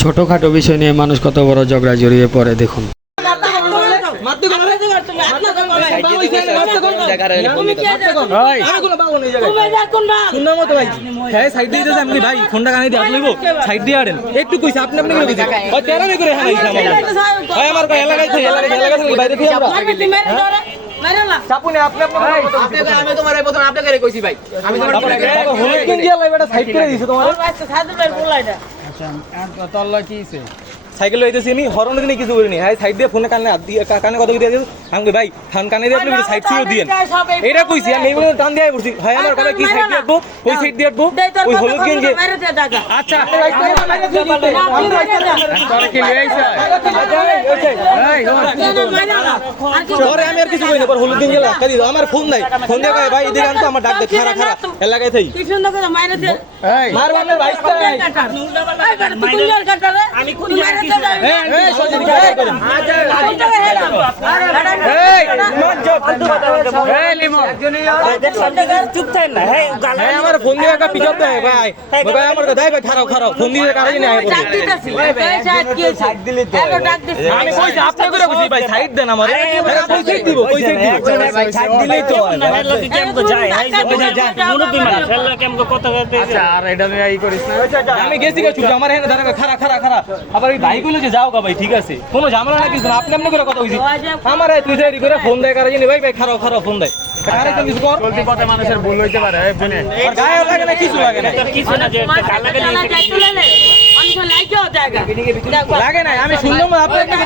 ছোটখাটো বিষয় নিয়ে মানুষ কত বড় ঝগড়া জড়িয়ে পড়ে দেখুন। সাইকেল লইতেছি আমি হরন দিনে কিছু করিনি হ্যাঁ সাইড দিয়ে ফোনে কানে কানে কথা দিয়ে আমি ভাই ফোন কানে দিয়ে আপনি সাইড দিয়ে দিয়েন এটা কইছি আমি এইগুলো টান দিয়ে পড়ছি ভাই আমার কথা কি সাইড দিয়ে আটবো ওই সাইড দিয়ে আটবো ওই হলুদ গেঞ্জি আচ্ছা পরে আমি আর কিছু কই না পর হলুদ গেঞ্জি লাগা দিও আমার ফোন নাই ফোন দিয়ে ভাই এদিকে আনতো আমার ডাক দে খারা খারা এলাকায় থাই কি সুন্দর করে মাইরে দে মার আমার ভাই আমি কোন এই সজিন গায় করেন এই লিমো চুপ থাকেন না এই আমার ফোন দিয়ে একটা পিকআপ দেয় ভাই ভাই আমার দেয় ভাই খারাপ খারাপ ফোন দিয়ে কারণে না আয় সাইড দিলে তো আমি কইছি আপনি করে কইছি ভাই সাইড দেন আমার কই সাইড দিব ভাই সাইড দিলেই তো লোকে কেম কো যায় এই যে যা মুরব্বি মানে ফেললে কেম কো কত করতে আচ্ছা আর এটা আমি এই করিস না আমি গেছি কে চুপ আমার এখানে দাঁড়া খারা খারা খারা আবার এই ভাই কইলো যে যাও গা ভাই ঠিক আছে কোনো ঝামেলা না কিছু না আপনি আপনি করে কথা কইছি আমার তুই যাই করে ফোন দেয় কারে জানি ভাই ভাই খারাপ খারাপ ফোন দেয় আরে তো কিছু কর বলতে কথা মানুষের ভুল হইতে পারে এই ফোনে আর গায়ে লাগে না কিছু লাগে না কিছু না যে একটা কাল লাগে অনেক লাইকও জায়গা লাগে না আমি শুনলাম আপনি একটা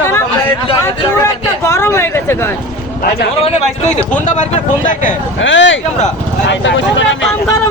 গরম হয়ে গেছে গায় আচ্ছা গরম হলে ভাই কইছে ফোনটা বাইরে করে ফোন দেয় কে এই আমরা আইতা কইছি তো আমি